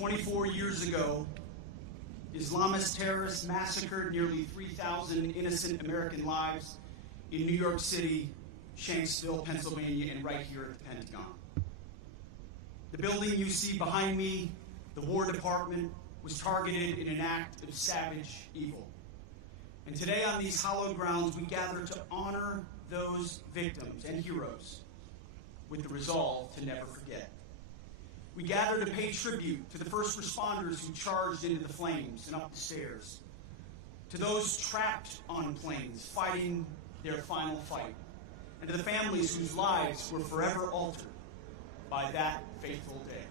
24 years ago, Islamist terrorists massacred nearly 3,000 innocent American lives in New York City, Shanksville, Pennsylvania, and right here at the Pentagon. The building you see behind me, the War Department, was targeted in an act of savage evil. And today on these hallowed grounds, we gather to honor those victims and heroes with the resolve to never forget. We gather to pay tribute to the first responders who charged into the flames and up the stairs, to those trapped on planes fighting their final fight, and to the families whose lives were forever altered by that fateful day.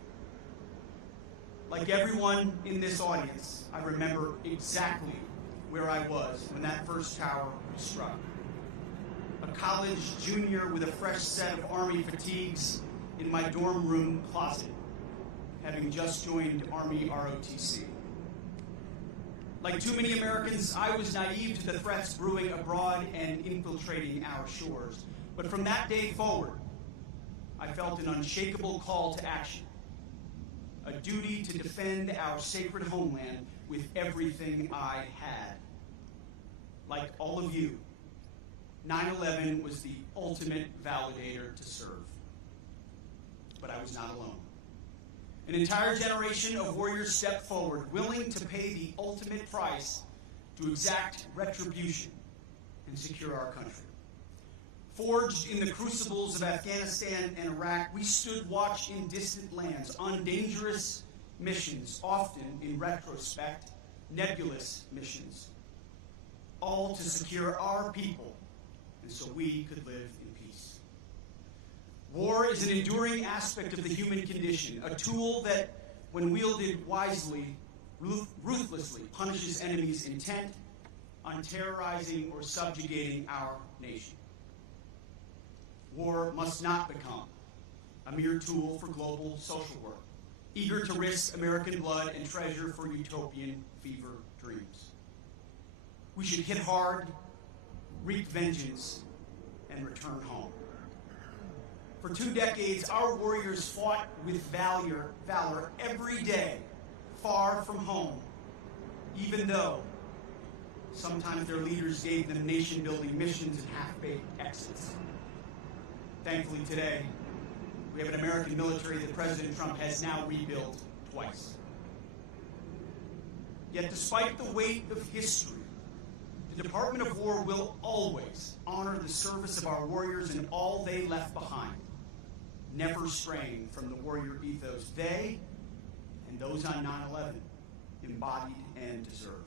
Like everyone in this audience, I remember exactly where I was when that first tower was struck. A college junior with a fresh set of Army fatigues in my dorm room closet, having just joined Army ROTC. Like too many Americans, I was naive to the threats brewing abroad and infiltrating our shores. But from that day forward, I felt an unshakable call to action, a duty to defend our sacred homeland with everything I had. Like all of you, 9/11 was the ultimate validator to serve. But I was not alone. An entire generation of warriors stepped forward, willing to pay the ultimate price to exact retribution and secure our country. Forged in the crucibles of Afghanistan and Iraq, we stood watch in distant lands on dangerous missions, often, in retrospect, nebulous missions, all to secure our people and so we could live in peace. War is an enduring aspect of the human condition, a tool that, when wielded wisely, ruthlessly punishes enemies intent on terrorizing or subjugating our nation. War must not become a mere tool for global social work, eager to risk American blood and treasure for utopian fever dreams. We should hit hard, wreak vengeance, and return home. For 2 decades, our warriors fought with valor every day, far from home, even though sometimes their leaders gave them nation-building missions and half-baked exits. Thankfully today, we have an American military that President Trump has now rebuilt twice. Yet despite the weight of history, the Department of War will always honor the service of our warriors and all they left behind, never straying from the warrior ethos they and those on 9/11 embodied and deserve.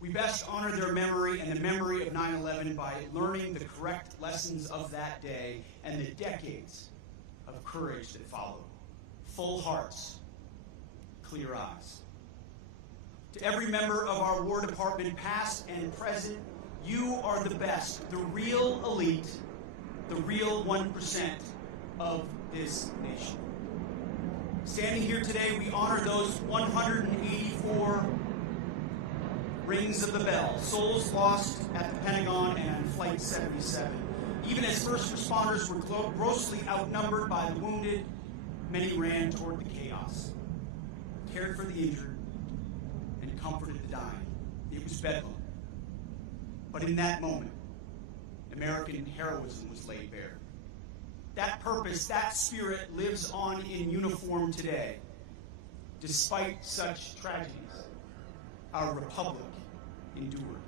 We best honor their memory and the memory of 9/11 by learning the correct lessons of that day and the decades of courage that followed. Full hearts, clear eyes. To every member of our War Department, past and present, you are the best, the real elite, the real 1% of this nation. Standing here today, we honor those 184 rings of the bell, souls lost at the Pentagon and on Flight 77. Even as first responders were grossly outnumbered by the wounded, many ran toward the chaos, cared for the injured, and comforted the dying. It was bedlam. But in that moment, American heroism was laid bare. That purpose, that spirit lives on in uniform today. Despite such tragedies, our republic endured.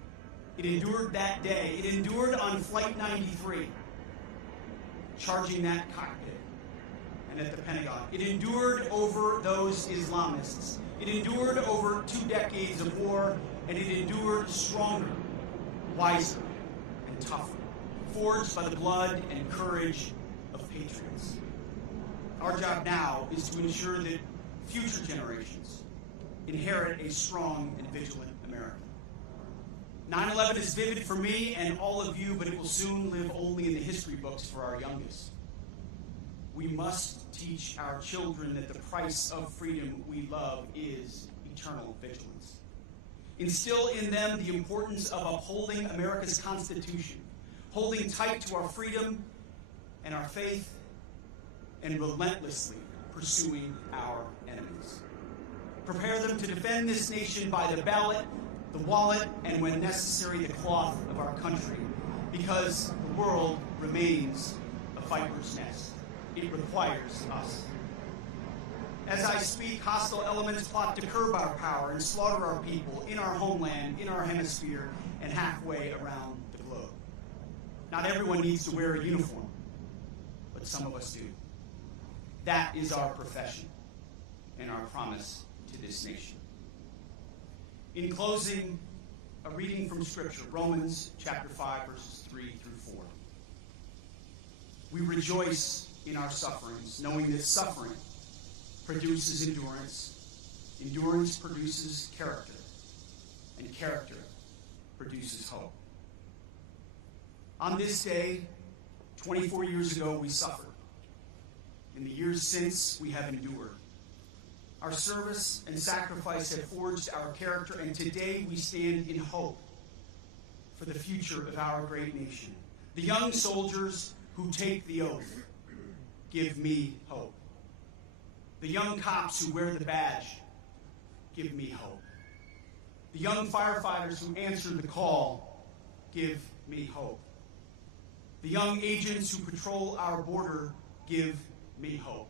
It endured that day. It endured on Flight 93, charging that cockpit and at the Pentagon. It endured over those Islamists. It endured over 2 decades of war, and it endured stronger, wiser, and tougher, forged by the blood and courage of patriots. Our job now is to ensure that future generations inherit a strong and vigilant America. 9/11 is vivid for me and all of you, but it will soon live only in the history books for our youngest. We must teach our children that the price of freedom we love is eternal vigilance. Instill in them the importance of upholding America's Constitution, holding tight to our freedom and our faith, and relentlessly pursuing our enemies. Prepare them to defend this nation by the ballot, the wallet, and when necessary, the cloth of our country, because the world remains a viper's nest. It requires us. As I speak, hostile elements plot to curb our power and slaughter our people in our homeland, in our hemisphere, and halfway around the globe. Not everyone needs to wear a uniform, but some of us do. That is our profession and our promise to this nation. In closing, a reading from Scripture, Romans chapter 5, verses 3 through 4. We rejoice in our sufferings, knowing that suffering produces endurance, endurance produces character, and character produces hope. On this day, 24 years ago, we suffered. In the years since, we have endured. Our service and sacrifice have forged our character, and today we stand in hope for the future of our great nation. The young soldiers who take the oath give me hope. The young cops who wear the badge give me hope. The young firefighters who answer the call give me hope. The young agents who patrol our border give me hope.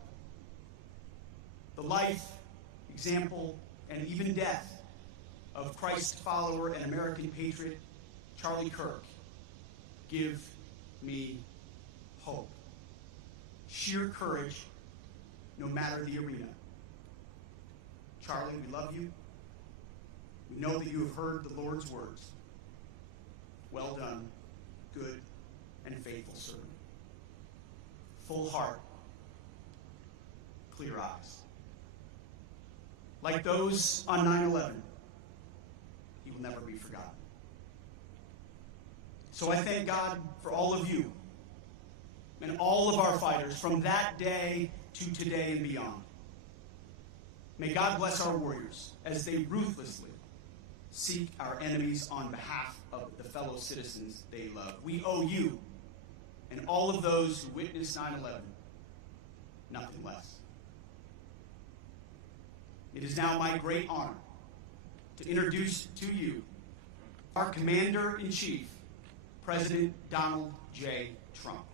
The life, example, and even death of Christ follower and American patriot Charlie Kirk give me hope. Sheer courage, no matter the arena. Charlie, we love you. We know that you have heard the Lord's words. Well done, good and faithful servant. Full heart, clear eyes. Like those on 9/11, he will never be forgotten. So I thank God for all of you and all of our fighters from that day to today and beyond. May God bless our warriors as they ruthlessly seek our enemies on behalf of the fellow citizens they love. We owe you and all of those who witnessed 9/11 nothing less. It is now my great honor to introduce to you our Commander-in-Chief, President Donald J. Trump.